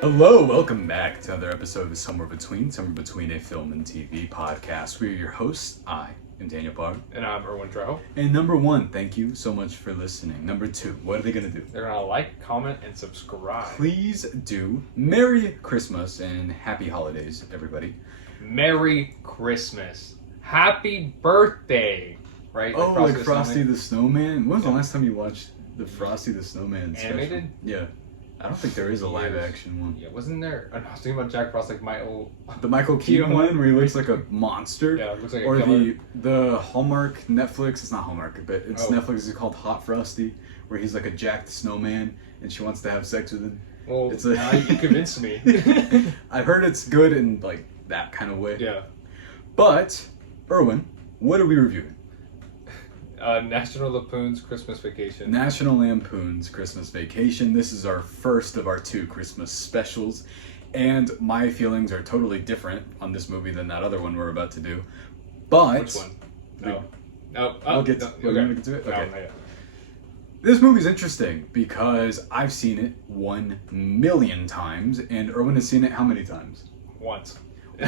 Hello, welcome back to another episode of Somewhere Between a Film and TV podcast. We are your hosts. I am Daniel Barr. And I'm Erwin Trejo. And number one, thank you so much for listening. Number two, what are they going to do? They're going to like, comment, and subscribe. Please do. Merry Christmas and happy holidays, everybody. Merry Christmas. Happy birthday. Right? Oh, like Frosty the Snowman? When was the last time you watched the Frosty the Snowman special? Animated? Yeah. I don't think there is a live action one. Yeah, wasn't there? I was thinking about Jack Frost, like the Michael Keaton one where he looks like a monster. Yeah, it looks like or a killer. the Hallmark Netflix. It's not Hallmark, but it's Netflix. It's called Hot Frosty, where he's like a jacked snowman and she wants to have sex with him. Well, now you convinced me. I've heard it's good in like that kind of way. Yeah. But Erwin, what are we reviewing? National Lampoon's Christmas Vacation. National Lampoon's Christmas Vacation. This is our first of our two Christmas specials, and my feelings are totally different on this movie than that other one we're about to do. But which one? No. We'll get to it. Okay. No, This movie's interesting because I've seen it 1,000,000 times, and Erwin has seen it how many times? Once.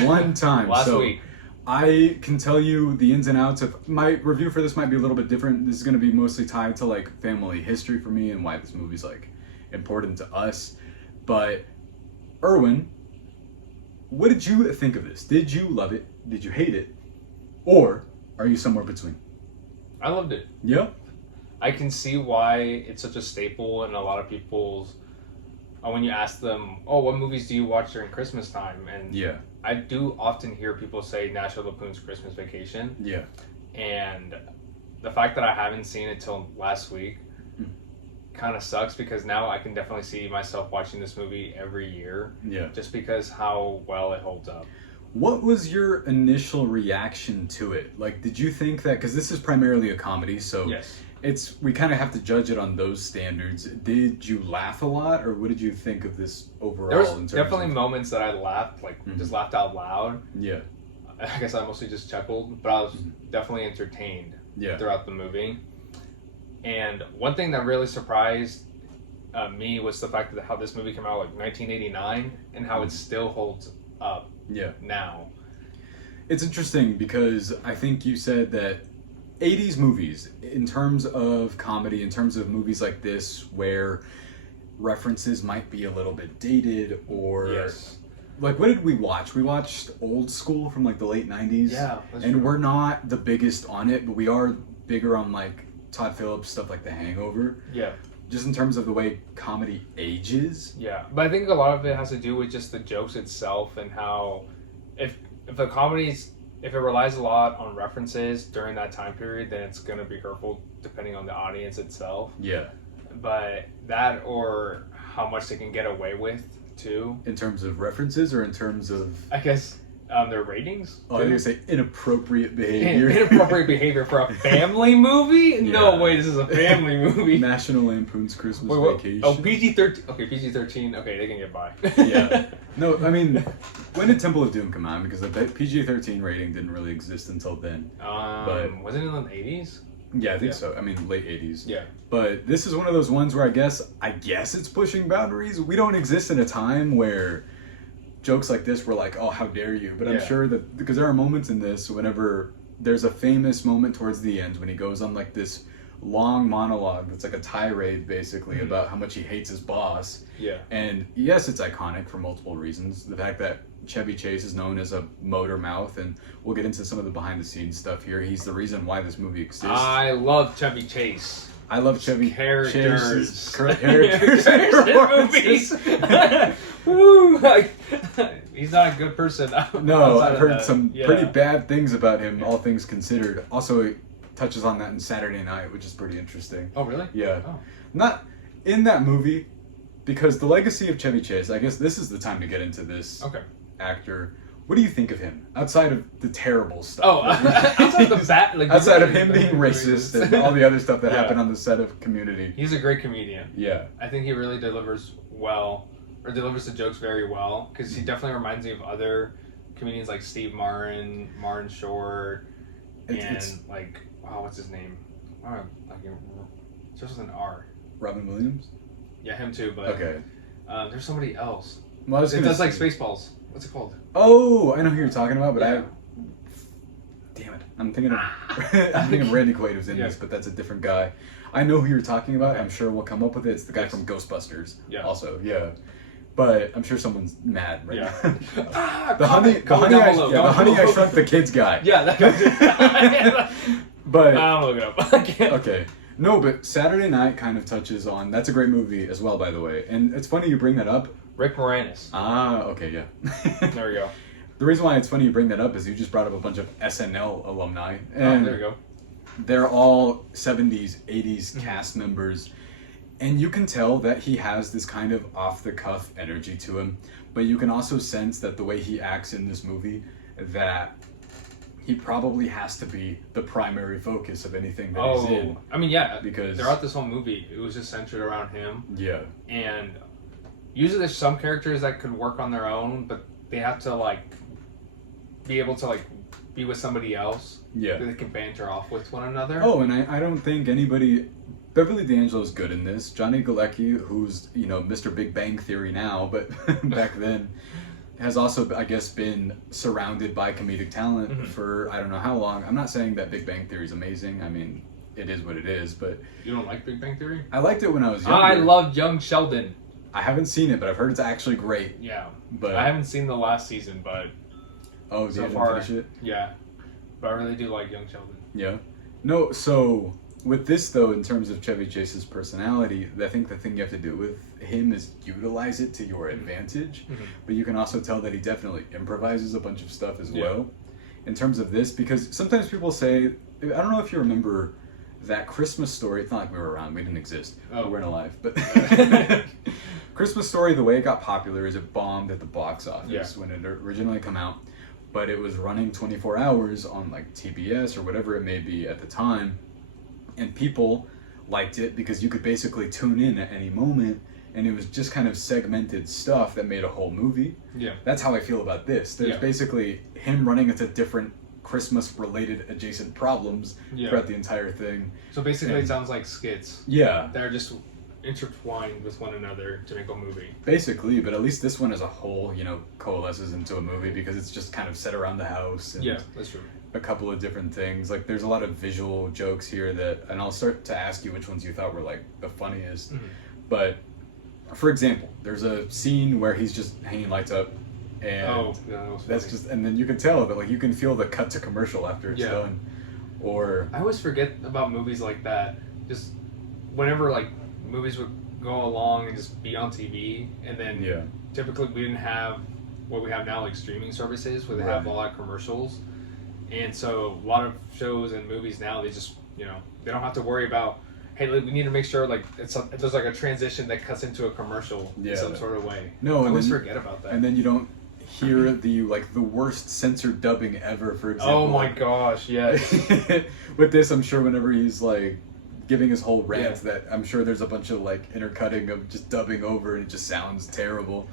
One time. Last week. I can tell you the ins and outs of my review for this might be a little bit different. This is going to be mostly tied to like family history for me and why this movie's like important to us. But Erwin, what did you think of this? Did you love it? Did you hate it? Or are you somewhere between? I loved it. Yeah? I can see why it's such a staple in a lot of people's when you ask them, oh, what movies do you watch during Christmas time? And yeah, I do often hear people say National Lampoon's Christmas Vacation. Yeah. And the fact that I haven't seen it till last week kind of sucks because now I can definitely see myself watching this movie every year. Yeah. Just because how well it holds up. What was your initial reaction to it? Like, did you think that, because this is primarily a comedy, so yes. We kind of have to judge it on those standards. Did you laugh a lot, or what did you think of this overall? There was in terms definitely of... moments that I laughed, like just laughed out loud. Yeah. I guess I mostly just chuckled, but I was definitely entertained throughout the movie. And one thing that really surprised me was the fact that how this movie came out like 1989 and how it still holds up now. It's interesting because I think you said that 80s movies, in terms of comedy, in terms of movies like this where references might be a little bit dated or like, what did we watch? We watched Old School from like the late 90s. Yeah, and we're not the biggest on it, but we are bigger on like Todd Phillips stuff like The Hangover. Yeah. Just in terms of the way comedy ages. Yeah, but I think a lot of it has to do with just the jokes itself and how if the comedies, if it relies a lot on references during that time period, then it's going to be hurtful depending on the audience itself. Yeah. But that or how much they can get away with too. In terms of references or in terms of... I guess their ratings? Oh, I was going to say inappropriate behavior. Inappropriate behavior for a family movie? Yeah. No way, this is a family movie. National Lampoon's Christmas Vacation. Oh, PG-13. Okay, PG-13. Okay, they can get by. Yeah. No, I mean, when did Temple of Doom come out? Because the PG-13 rating didn't really exist until then. But wasn't it in the 80s? Yeah, I think so. I mean, late 80s. Yeah. But this is one of those ones where I guess it's pushing boundaries. We don't exist in a time where jokes like this were like, oh, how dare you? But I'm sure that, because there are moments in this whenever there's a famous moment towards the end when he goes on like this long monologue that's like a tirade basically about how much he hates his boss. Yeah. And yes, it's iconic for multiple reasons. The fact that Chevy Chase is known as a motor mouth, and we'll get into some of the behind the scenes stuff here. He's the reason why this movie exists. I love Chevy Chase. I love Chevy Chase's characters in movies. Woo! He's not a good person. No, I've heard some pretty bad things about him, all things considered. Also, it touches on that in Saturday Night, which is pretty interesting. Oh, really? Yeah. Oh. Not in that movie, because the legacy of Chevy Chase, I guess this is the time to get into this actor. What do you think of him outside of the terrible stuff? Oh, outside of him being racist and all the other stuff that happened on the set of Community. He's a great comedian. Yeah, I think he really delivers well, or delivers the jokes very well, because he definitely reminds me of other comedians like Steve Martin, Martin Short, and like what's his name? It starts with an R. Robin Williams. Yeah, him too. But there's somebody else. Well, it does like Spaceballs. What's it called? Oh, I know who you're talking about, but yeah. Damn it, I'm thinking of I'm thinking of Randy Quaid who's in this, but that's a different guy. I know who you're talking about. I'm sure we'll come up with it. It's the guy from Ghostbusters. Yeah. Also, yeah. But I'm sure someone's mad right now. The honey I shrunk the kids guy. Yeah, that guy. But I'll look it up. Okay. No, but Saturday Night kind of touches on. That's a great movie as well, by the way. And it's funny you bring that up. Rick Moranis. Ah, okay, yeah. There we go. The reason why it's funny you bring that up is you just brought up a bunch of SNL alumni. And there you go. They're all 70s, 80s cast members. And you can tell that he has this kind of off-the-cuff energy to him. But you can also sense that the way he acts in this movie, that he probably has to be the primary focus of anything that he's in. I mean, yeah. Because throughout this whole movie, it was just centered around him. Yeah. And usually there's some characters that could work on their own, but they have to, like, be able to, like, be with somebody else. Yeah. That they can banter off with one another. Oh, and I don't think anybody... Beverly D'Angelo is good in this. Johnny Galecki, who's, you know, Mr. Big Bang Theory now, but back then, has also, I guess, been surrounded by comedic talent for I don't know how long. I'm not saying that Big Bang Theory is amazing. I mean, it is what it is, but... You don't like Big Bang Theory? I liked it when I was younger. I loved Young Sheldon. I haven't seen it, but I've heard it's actually great. Yeah. But I haven't seen the last season, but... Oh, so far, finish it? Yeah. But I really do like Young Sheldon. Yeah. No, so... With this, though, in terms of Chevy Chase's personality, I think the thing you have to do with him is utilize it to your advantage. But you can also tell that he definitely improvises a bunch of stuff as well. In terms of this, because sometimes people say, I don't know if you remember that Christmas Story. It's not like we were around. We didn't exist. We weren't alive. But Christmas Story, the way it got popular is it bombed at the box office when it originally came out. But it was running 24 hours on like TBS or whatever it may be at the time. And people liked it because you could basically tune in at any moment, and it was just kind of segmented stuff that made a whole movie. Yeah. That's how I feel about this. There's basically him running into different Christmas-related adjacent problems throughout the entire thing. So basically it sounds like skits. Yeah. They're just intertwined with one another to make a movie. Basically, but at least this one as a whole, you know, coalesces into a movie because it's just kind of set around the house. And that's true. A couple of different things. Like there's a lot of visual jokes here that, and I'll start to ask you which ones you thought were like the funniest. But for example, there's a scene where he's just hanging lights up, and that's just, and then you can tell that like you can feel the cut to commercial after it's done. Or I always forget about movies like that. Just whenever like movies would go along and just be on TV, and then typically we didn't have what we have now, like streaming services where they have a lot of commercials. And so a lot of shows and movies now, they just, you know, they don't have to worry about, hey, we need to make sure like there's like a transition that cuts into a commercial in some sort of way. No, I always forget about that. And then you don't hear the like the worst censored dubbing ever, for example. Oh my gosh, yes. With this, I'm sure whenever he's like giving his whole rant, that I'm sure there's a bunch of like intercutting of just dubbing over, and it just sounds terrible.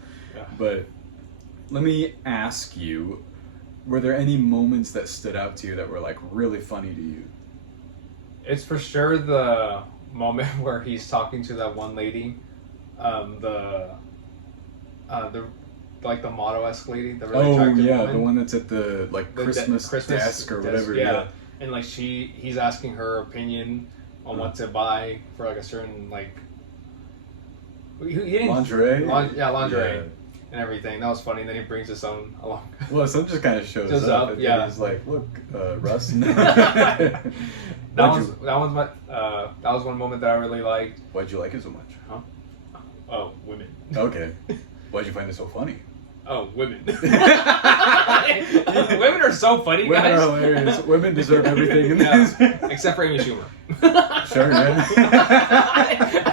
But let me ask you, were there any moments that stood out to you that were like really funny to you? It's for sure the moment where he's talking to that one lady, the like the motto-esque lady, the really attractive woman. The one that's at the like Christmas desk or whatever. Yeah, and like he's asking her opinion on what to buy for like a certain like lingerie. Lingerie. And everything. That was funny. And then he brings his son along. Well, son just kind of shows up. And he's like, "Look, Russ." that was one moment that I really liked. Why'd you like it so much? Huh? Oh, women. Okay. Why'd you find it so funny? Oh, women. Women are so funny, women guys. Women are hilarious. Women deserve everything in this. Except for Amy Schumer. Sure, yeah.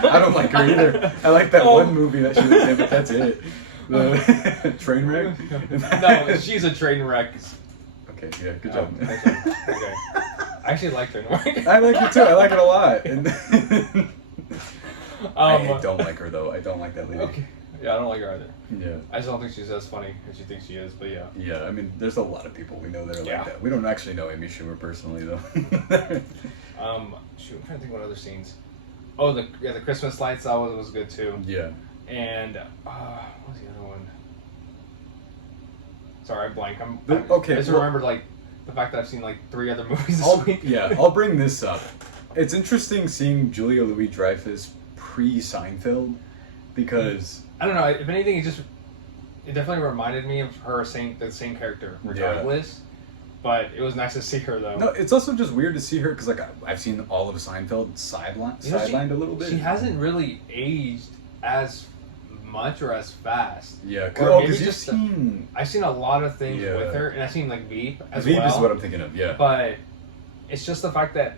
I don't like her either. I like that one movie that she was in, but that's it. The train wreck? No, she's a train wreck. Okay, yeah, good job. Okay. I actually like train wreck. I like it too. I like it a lot. And I don't like her though. I don't like that lady. Okay. Yeah, I don't like her either. Yeah. I just don't think she's as funny as you think she is, but yeah. Yeah, I mean, there's a lot of people we know that are like that. We don't actually know Amy Schumer personally though. Shoot, I'm trying to think what other scenes. Oh, the Christmas lights, that was good too. Yeah. And what was the other one? Sorry, I blank. Okay. I just remembered like the fact that I've seen like 3 other movies this week. Yeah, I'll bring this up. It's interesting seeing Julia Louis-Dreyfus pre-Seinfeld because I don't know. If anything, it definitely reminded me of her saying the same character regardless. But it was nice to see her though. No, it's also just weird to see her because like I've seen all of Seinfeld sidelined a little bit. She hasn't really aged as much or as fast. Yeah, because you've I've seen a lot of things with her, and I've seen like Veep as Veep well. Veep is what I'm thinking of. Yeah, but it's just the fact that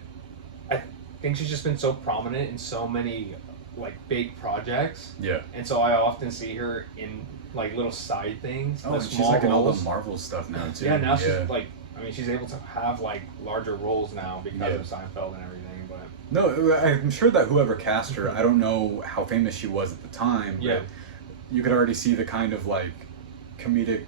I think she's just been so prominent in so many like big projects. Yeah, and so I often see her in like little side things. Oh, and she's like in all the Marvel stuff now too. Yeah, now she's like. I mean, she's able to have like larger roles now because of Seinfeld and everything. But no, I'm sure that whoever cast her, I don't know how famous she was at the time. But you could already see the kind of like comedic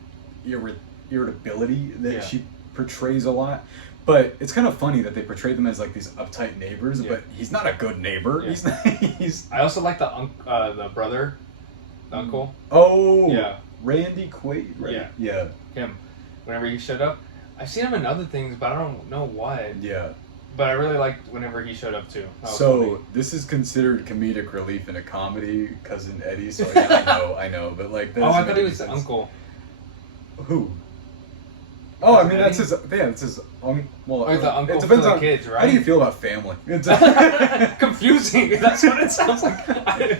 irritability that she portrays a lot. But it's kind of funny that they portray them as like these uptight neighbors, but he's not a good neighbor. Yeah. He's. I also like the brother, the uncle. Oh, yeah, Randy Quaid. Right? Yeah, him. Whenever he showed up. I've seen him in other things, but I don't know what. Yeah. But I really liked whenever he showed up too. So funny. This is considered comedic relief in a comedy, Cousin Eddie. So yeah, I know, but like. Oh, I thought he was the uncle. Who? Oh, I mean that's his. Yeah, it's his. Well, the uncle it depends for the on kids, right? How do you feel about family? It's confusing. That's what it sounds like.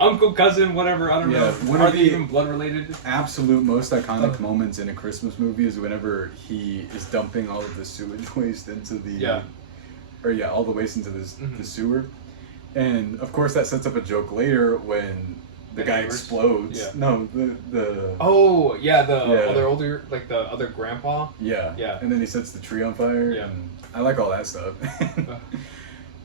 Uncle, cousin, whatever. I don't know. Are they even blood related? Absolute most iconic moments in a Christmas movie is whenever he is dumping all of the sewage waste into the all the waste into the sewer, and of course that sets up a joke later when the guy explodes. Yeah. No, the other older, like the other grandpa. Yeah, and then he sets the tree on fire. Yeah, and I like all that stuff.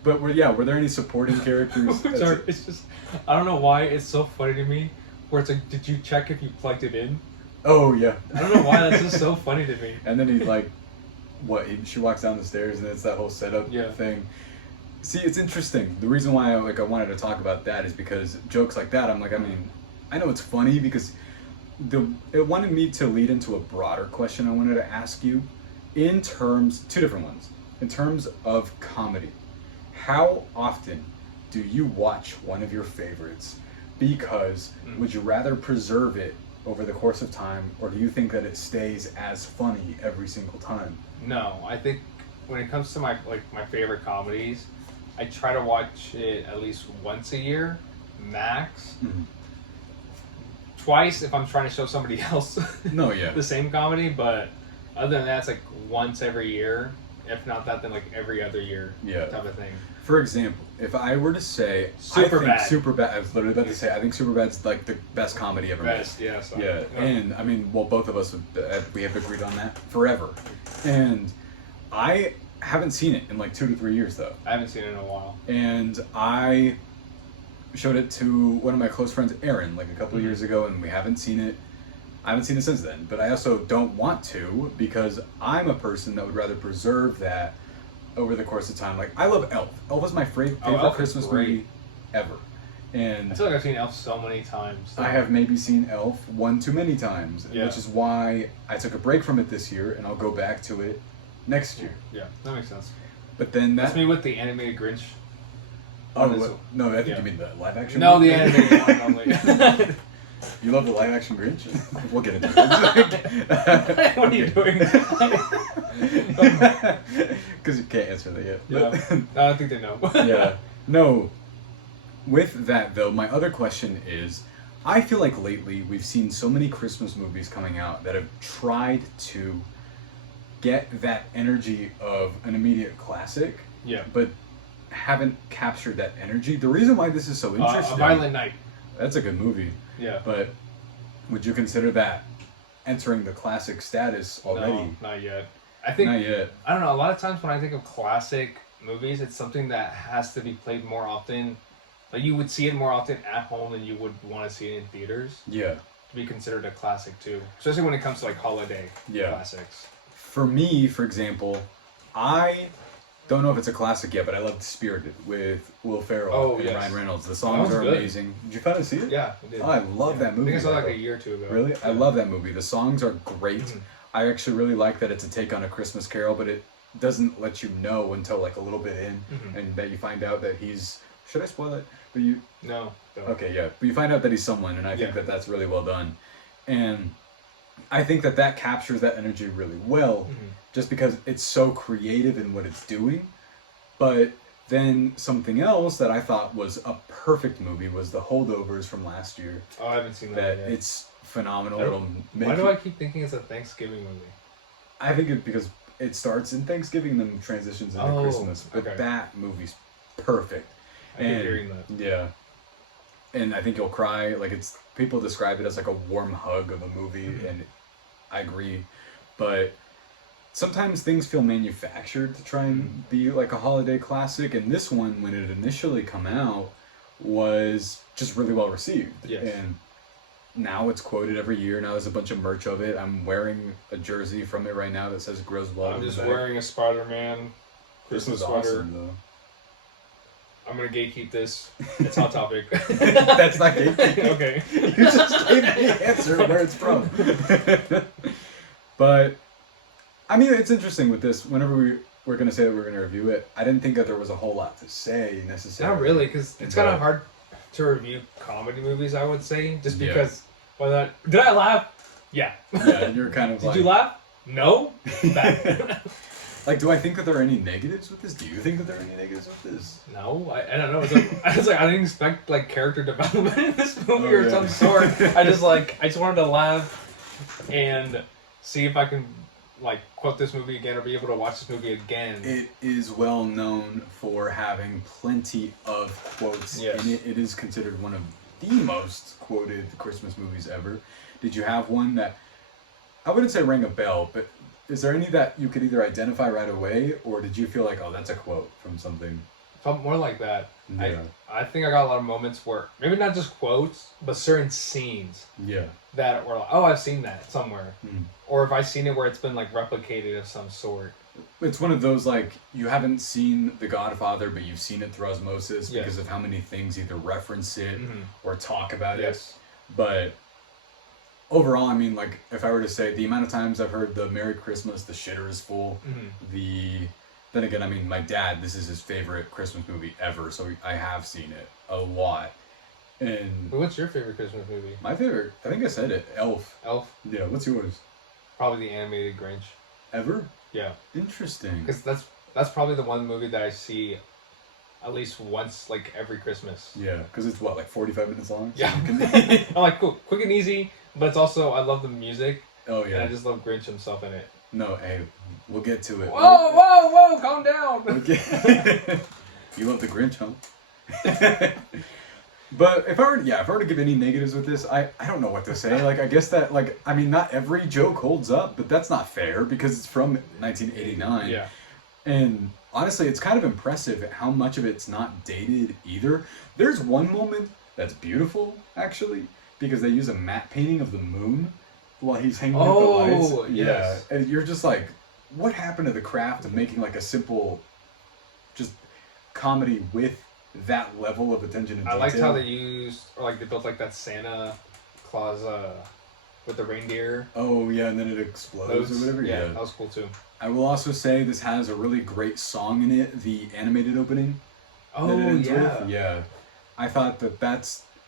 But were there any supporting characters? Sorry, it's just I don't know why it's so funny to me. Where it's like, did you check if you plugged it in? Oh yeah. I don't know why that's just so funny to me. And then he like, she walks down the stairs and it's that whole setup thing. See, it's interesting. The reason why I wanted to talk about that is because jokes like that, I'm like, I mean, I know it's funny because it wanted me to lead into a broader question I wanted to ask you in terms, 2 different ones. In terms of comedy, how often do you watch one of your favorites? Because would you rather preserve it over the course of time, or do you think that it stays as funny every single time? No, I think when it comes to my favorite comedies, I try to watch it at least once a year, max. Mm-hmm. Twice if I'm trying to show somebody else the same comedy, but other than that, it's like once every year. If not that, then like every other year type of thing. For example, if I were to say Superbad, I was literally about to say, I think Superbad's like the best comedy ever made. Yeah. And I mean, well, both of us, we have agreed on that forever. And I haven't seen it in like 2 to 3 years though. I haven't seen it in a while. And I showed it to one of my close friends, Erwin, like a couple of years ago, and we haven't seen it. I haven't seen it since then, but I also don't want to because I'm a person that would rather preserve that over the course of time. Like, I love Elf. Elf is my favorite Christmas movie ever. And I feel like I've seen Elf so many times. I have maybe seen Elf one too many times, which is why I took a break from it this year, and I'll go back to it next year. Yeah, that makes sense. But then that's me with the animated Grinch. Oh, no, I think you mean the live action. No, the animated one only. You love the live action Grinch? We'll get into it. What are you doing? Because you can't answer that yet. Yeah. I don't think they know. Yeah. No. With that, though, my other question is, I feel like lately we've seen so many Christmas movies coming out that have tried to get that energy of an immediate classic, but haven't captured that energy. The reason why this is so interesting... A Violent Night. That's a good movie. Yeah. But would you consider that entering the classic status already? No, not yet. I think not yet. I don't know. A lot of times when I think of classic movies, it's something that has to be played more often. Like you would see it more often at home than you would want to see it in theaters. Yeah. To be considered a classic too, especially when it comes to like holiday classics. For me, for example, I don't know if it's a classic yet, but I loved Spirited with Will Ferrell and Ryan Reynolds. The songs are amazing. Did you finally see it? Yeah, I did. Oh, I love that movie. I think I saw it like a year or two ago. Really? I love that movie. The songs are great. I actually really like that it's a take on A Christmas Carol, but it doesn't let you know until like a little bit in, and that you find out that he's... Should I spoil it? But you... No. Don't. Okay, yeah. But you find out that he's someone, and I think that that's really well done. And I think that that captures that energy really well, just because it's so creative in what it's doing. But then something else that I thought was a perfect movie was The Holdovers from last year. Oh, I haven't seen that yet. It's phenomenal. Why do I keep thinking it's a Thanksgiving movie? I think it's because it starts in Thanksgiving and then transitions into Christmas. But that movie's perfect. I keep hearing that. Yeah. And I think you'll cry. Like, it's... People describe it as like a warm hug of a movie, and I agree. But sometimes things feel manufactured to try and be like a holiday classic, and this one, when it initially come out, was just really well received. Yes. And now it's quoted every year. Now there's a bunch of merch of it. I'm wearing a jersey from it right now that says Griswold. I'm just wearing a Spider-Man Christmas sweater. Awesome, though. I'm gonna gatekeep this. It's Hot Topic. That's not gatekeeping. Okay. You just gave me the answer where it's from. But, I mean, it's interesting with this. Whenever we're going to say that we're going to review it, I didn't think that there was a whole lot to say necessarily. Not really, because it's kind of hard to review comedy movies, I would say. Just because, did I laugh? Yeah. Yeah, you're kind of Did you laugh? No? Like, do I think that there are any negatives with this? Do you think that there are any negatives with this? No, I don't know. I didn't expect like character development in this movie or some sort. I just wanted to laugh and see if I can like quote this movie again or be able to watch this movie again. It is well known for having plenty of quotes in it. It is considered one of the most quoted Christmas movies ever. Did you have one that, I wouldn't say rang a bell, but is there any that you could either identify right away, or did you feel like, oh, that's a quote from something? Felt more like that. Yeah. I think I got a lot of moments where, maybe not just quotes, but certain scenes. Yeah. That were like, oh, I've seen that somewhere. Or if I've seen it where it's been like replicated of some sort. It's one of those, like, you haven't seen The Godfather, but you've seen it through osmosis because of how many things either reference it or talk about it. But overall, I mean, like, if I were to say the amount of times I've heard the Merry Christmas, the shitter is full, then again, I mean, my dad, this is his favorite Christmas movie ever, so I have seen it a lot. And what's your favorite Christmas movie? My favorite, I think I said it, Elf. Elf? Yeah, what's yours? Probably the animated Grinch. Ever? Yeah. Interesting. Because that's probably the one movie that I see at least once, like, every Christmas. Yeah, because it's, what, like 45 minutes long? Yeah. I'm like, cool, quick and easy, but it's also, I love the music. Oh, yeah. And I just love Grinch himself in it. No, hey, we'll get to it. Whoa, calm down. You love the Grinch, huh? But if I were to give any negatives with this, I don't know what to say. Like, I guess that, like, I mean, not every joke holds up, but that's not fair because it's from 1989. Yeah. And honestly, it's kind of impressive at how much of it's not dated either. There's one moment that's beautiful, actually, because they use a matte painting of the moon while he's hanging with the lights. Yes. Yeah. And you're just like, what happened to the craft of making like a simple, just comedy with that level of attention and detail? I liked how they used, or like they built like that Santa Claus with the reindeer. Oh yeah, and then it explodes or whatever. Yeah, that was cool too. I will also say this has a really great song in it, the animated opening. Oh yeah. Yeah. I thought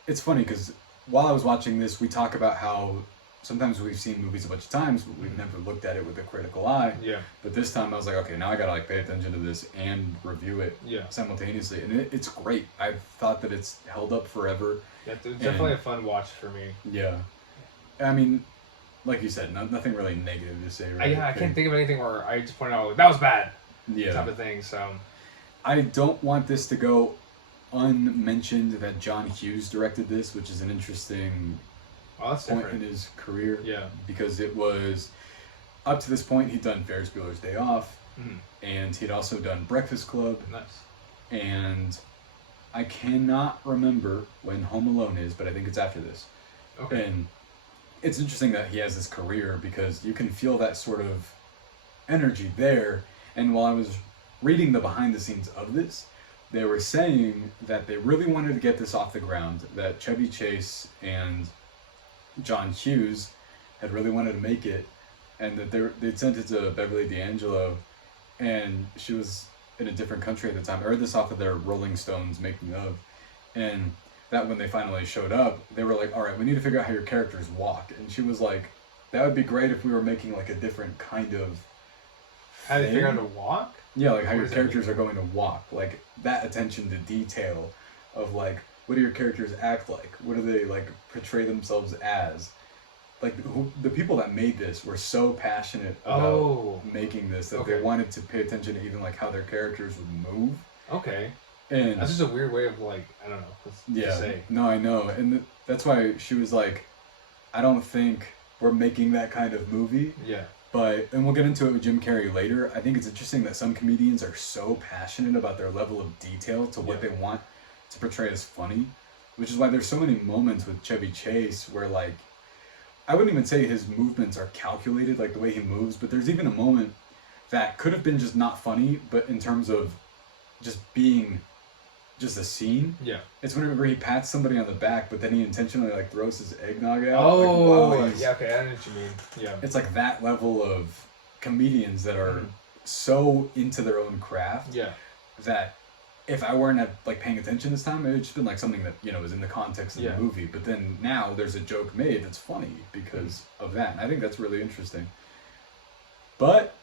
it's funny because while I was watching this, we talk about how sometimes we've seen movies a bunch of times, but we've never looked at it with a critical eye. Yeah. But this time I was like, okay, now I gotta like pay attention to this and review it simultaneously. And it's great. I thought that it's held up forever. Yeah, it's definitely a fun watch for me. Yeah. I mean, like you said, nothing really negative to say, right? I can't think of anything where I just pointed out, like, that was bad. Yeah. Type of thing, so. I don't want this to go unmentioned that John Hughes directed this, which is an interesting point in his career. Yeah. Because it was, up to this point, he'd done Ferris Bueller's Day Off, and he'd also done Breakfast Club. Nice. And I cannot remember when Home Alone is, but I think it's after this. Okay. And it's interesting that he has this career because you can feel that sort of energy there. And while I was reading the behind the scenes of this, they were saying that they really wanted to get this off the ground, that Chevy Chase and John Hughes had really wanted to make it, and that they'd sent it to Beverly D'Angelo, and she was in a different country at the time. I heard this off of their Rolling Stones making of, and that when they finally showed up, they were like, all right, we need to figure out how your characters walk. And she was like, that would be great if we were making like a different kind of How do they figure out to walk? Yeah, like how your characters are going to walk. Like that attention to detail of like, what do your characters act like? What do they like portray themselves as? Like the people that made this were so passionate about making this that they wanted to pay attention to even like how their characters would move. Okay. And that's just a weird way of like, I don't know. To say. No, I know. And that's why she was like, I don't think we're making that kind of movie. Yeah. But, and we'll get into it with Jim Carrey later, I think it's interesting that some comedians are so passionate about their level of detail to what they want to portray as funny, which is why there's so many moments with Chevy Chase where like, I wouldn't even say his movements are calculated, like the way he moves, but there's even a moment that could have been just not funny, but in terms of just being just a scene. Yeah. It's whenever he pats somebody on the back, but then he intentionally like throws his eggnog out. Oh, like, yeah, okay, I know what you mean. Yeah. It's like that level of comedians that are so into their own craft. Yeah. That if I weren't like paying attention this time, it would just been like something that, you know, was in the context of the movie. But then now there's a joke made that's funny because of that. And I think that's really interesting. But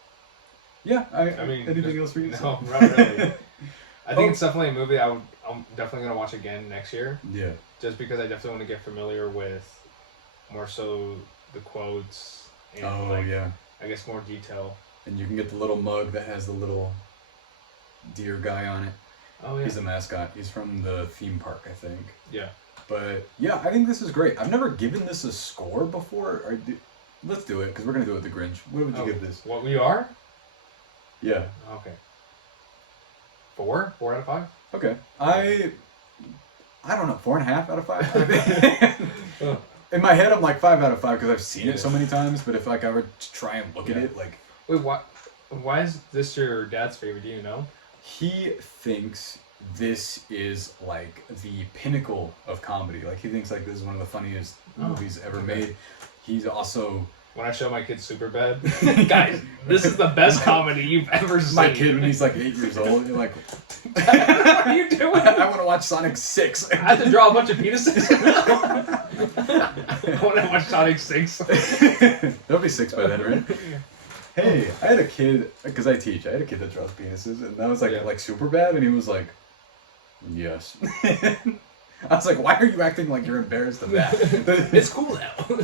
yeah, I mean, anything else for you? No, not really. I think it's definitely a movie I'm definitely gonna watch again next year. Yeah. Just because I definitely want to get familiar with more so the quotes and I guess more detail. And you can get the little mug that has the little deer guy on it. Oh yeah. He's a mascot. He's from the theme park, I think. Yeah. But yeah, I think this is great. I've never given this a score before. Let's do it because we're gonna do it with the Grinch. What would you give this? What we are? Yeah. Okay. 4 out of 5. Okay. I don't know. 4.5 out of 5. In my head, I'm like 5 out of 5 because I've seen it so many times. But if like I were to try and look at it, like, wait, why is this your dad's favorite? Do you know? He thinks this is like the pinnacle of comedy. Like he thinks like this is one of the funniest movies ever made. He's also. When I show my kid Superbad, guys, this is the best comedy you've ever seen. My kid, when he's like 8 years old, you're like, what are you doing? I want to watch Sonic 6. I have to draw a bunch of penises. I want to watch Sonic 6. There'll be 6 by then, right? Hey, I had a kid, because I teach, I had a kid that draws penises, and that was like super bad, and he was like, yes. I was like, why are you acting like you're embarrassed of that? It's cool now.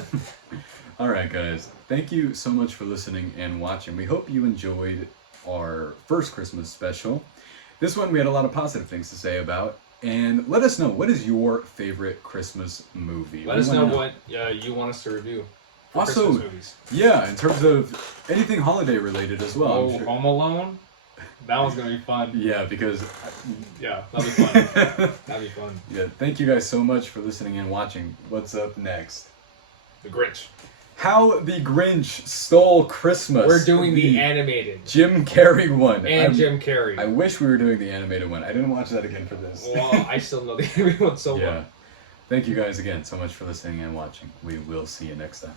Alright guys, thank you so much for listening and watching. We hope you enjoyed our first Christmas special. This one we had a lot of positive things to say about. And let us know, what is your favorite Christmas movie? Let us know what you want us to review for also, Christmas movies. Yeah, in terms of anything holiday related as well. Oh, Home Alone? That one's going to be fun. Yeah, because... yeah, that'll be fun. That'll be fun. Yeah, thank you guys so much for listening and watching. What's up next? The Grinch. How the Grinch Stole Christmas. We're doing the animated. Jim Carrey one. And Jim Carrey. I wish we were doing the animated one. I didn't watch that again for this. Well, I still know the animated one so well. Thank you guys again so much for listening and watching. We will see you next time.